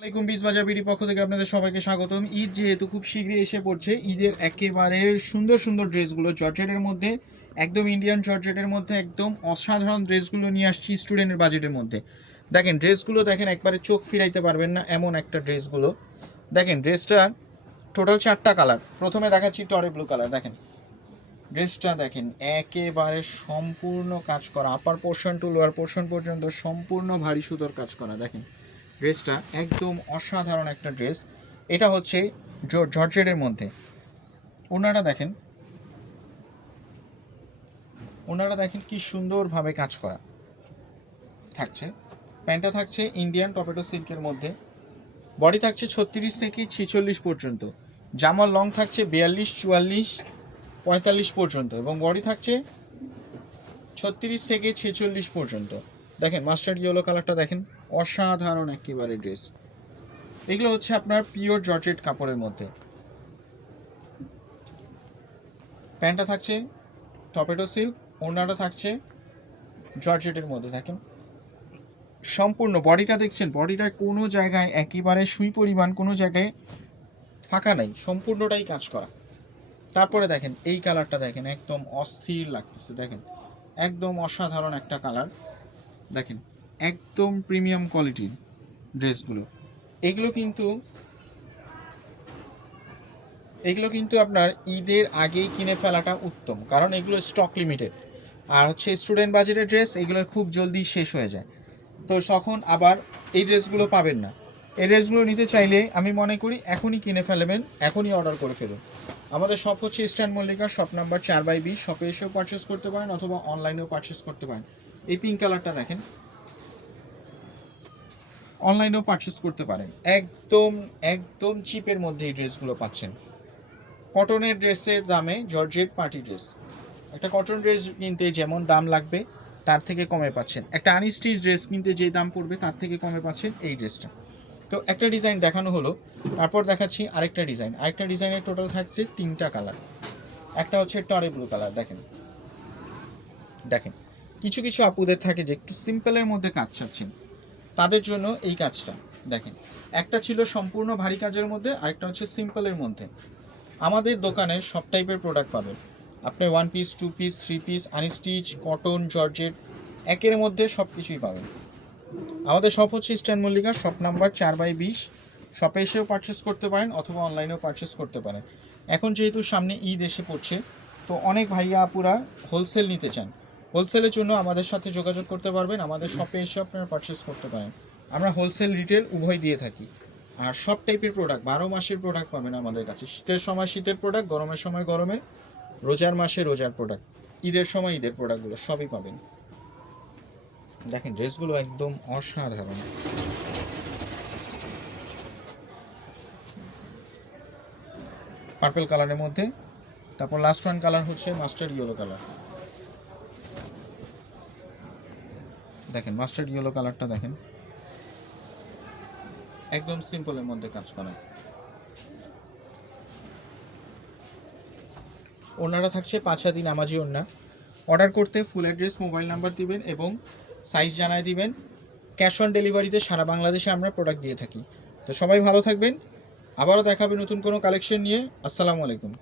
আসসালামাইকুম বিশ বাজার বিডি পক্ষ থেকে আপনাদের সবাইকে স্বাগতম। ঈদ যেহেতু খুব শীঘ্রই এসে পড়ছে, ঈদের একেবারে সুন্দর সুন্দর ড্রেসগুলো জর্জেটের মধ্যে, একদম ইন্ডিয়ান জর্জেটের মধ্যে, একদম অসাধারণ ড্রেসগুলো নিয়ে আসছি স্টুডেন্টের বাজেটের মধ্যে। দেখেন, ড্রেসগুলো দেখেন, একবারে চোখ ফিরাইতে পারবেন না, এমন একটা ড্রেসগুলো। দেখেন ড্রেসটার টোটাল চারটা কালার প্রথমে দেখাচ্ছি টরে ব্লু কালার দেখেন। ড্রেসটা দেখেন, একেবারে সম্পূর্ণ কাজ করা upper portion to lower portion পর্যন্ত সম্পূর্ণ ভারী সুতোর কাজ করা, দেখেন। ড্রেসটা একদম অসাধারণ একটা ড্রেস। এটা হচ্ছে জর্জেটের মধ্যে। ওনারা দেখেন ওনারা দেখেন কি সুন্দরভাবে কাজ করা। থাকছে, প্যান্টটা থাকছে ইন্ডিয়ান টপেটো সিল্কের মধ্যে। বডি থাকছে ছত্রিশ থেকে ছিচল্লিশ পর্যন্ত। জামার লং থাকছে বিয়াল্লিশ, চুয়াল্লিশ, পঁয়তাল্লিশ পর্যন্ত এবং বডি থাকছে ছত্রিশ থেকে ছেচল্লিশ পর্যন্ত। দেখেন মাস্টার্ড ইয়েলো কালারটা দেখেন, অসাধারণ একেবারে ড্রেস এগুলো হচ্ছে আপনার পিওর জর্জেট কাপড়ের মধ্যে। প্যান্টটা থাকছে টপেটো সিল্ক, ওড়নাটা থাকছে জর্জেটের মধ্যে, দেখেন। সম্পূর্ণ বডিটা দেখছেন, বডিটা কোনো জায়গায় একেবারে সুই পরিমাণ, কোনো জায়গায় ফাঁকা নাই, সম্পূর্ণটাই কাজ করা। তারপরে দেখেন, এই কালারটা দেখেন, একদম অস্থির লাগতেছে, দেখেন। একদম অসাধারণ একটা কালার দেখেন, একদম প্রিমিয়াম কোয়ালিটির ড্রেসগুলো এগুলো কিন্তু এগুলো কিন্তু আপনার ঈদের আগেই কিনে ফেলাটা উত্তম, কারণ এগুলো স্টক লিমিটেড আর হচ্ছে স্টুডেন্ট বাজেটের ড্রেস এগুলো খুব জলদি শেষ হয়ে যায়। তো তখন আবার এই ড্রেসগুলো পাবেন না। এই ড্রেসগুলো নিতে চাইলে আমি মনে করি এখনই কিনে ফেলবেন, এখনই অর্ডার করে ফেলুন। আমাদের শপ হচ্ছে ইস্টার্ন মল্লিকা শপ নাম্বার চার বাই বিশ। শপে এসেও পারচেস করতে পারেন অথবা অনলাইনেও পারচেস করতে পারেন। এই পিঙ্ক কালারটা দেখেন অনলাইনেও পারচেস করতে পারেন। একদম একদম চিপের মধ্যে এই ড্রেসগুলো পাচ্ছেন। কটনের ড্রেসের দামে জর্জেট পার্টি ড্রেস একটা কটন ড্রেস কিনতে যেমন দাম লাগবে, তার থেকে কমে পাচ্ছেন। একটা আনস্টিচ ড্রেস কিনতে যে দাম পড়বে, তার থেকে কমে পাচ্ছেন এই ড্রেসটা তো একটা ডিজাইন দেখানো হলো, তারপর দেখাচ্ছি আরেকটা ডিজাইন আরেকটা ডিজাইনের টোটাল থাকছে তিনটা কালার একটা হচ্ছে টরে ব্লু কালার দেখেন। দেখেন। কিছু কিছু আপুদের থাকে যে একটু সিম্পলের মধ্যে কাজ চাচ্ছেন তাদের জন্য এই কাজটা, দেখেন। একটা ছিল সম্পূর্ণ ভারী কাজের মধ্যে, আরেকটা হচ্ছে সিম্পলের মধ্যে। আমাদের দোকানে সব টাইপের প্রোডাক্ট পাবেন। আপনি one piece two piece three piece unstitch cotton georgette একের মধ্যে সব কিছুই পাবেন। আমাদের শপ হচ্ছে ইস্টার্ন মল্লিকা শপ নাম্বার চার বাই বিশ। শপে এসেও পারচেস করতে পারেন অথবা অনলাইনেও পারচেস করতে পারেন। এখন যেহেতু সামনে ঈদ এসে পড়ছে, তো অনেক ভাইয়া আপুরা হোলসেল নিতে চান। হোলসেলের জন্য আমাদের সাথে যোগাযোগ করতে পারবেন। আমাদের শপে এসে আপনারা পারচেস করতে পারেন। আমরা হোলসেল রিটেল উভয় দিয়ে থাকি। আর সব টাইপের প্রোডাক্ট বারো মাসের প্রোডাক্ট পাবেন আমাদের কাছে। শীতের সময় শীতের প্রোডাক্ট গরমের সময় গরমের, রোজার মাসে রোজার প্রোডাক্ট ঈদের সময় ঈদের প্রোডাক্টগুলো সবই পাবেন। দেখেন ড্রেসগুলো একদম অসাধারণ। পার্পল কালারের মধ্যে, তারপর লাস্ট ওয়ান কালার হচ্ছে মাস্টার ইয়েলো কালার দেখেন মাস্টার্ড ইয়েলো কালারটা দেখেন। একদম সিম্পলের মধ্যে কাজ করা। ওনারা থাকছে পাঁচ সাত দিন নামাজি ওন্না অর্ডার করতে ফুল অ্যাড্রেস মোবাইল নাম্বার দিবেন এবং সাইজ জানায় দিবেন। ক্যাশ অন ডেলিভারিতে সারা বাংলাদেশে আমরা প্রোডাক্ট দিয়ে থাকি। তো সবাই ভালো থাকবেন। আবারও দেখাবে নতুন কোনো কালেকশন নিয়ে। আসসালামু আলাইকুম।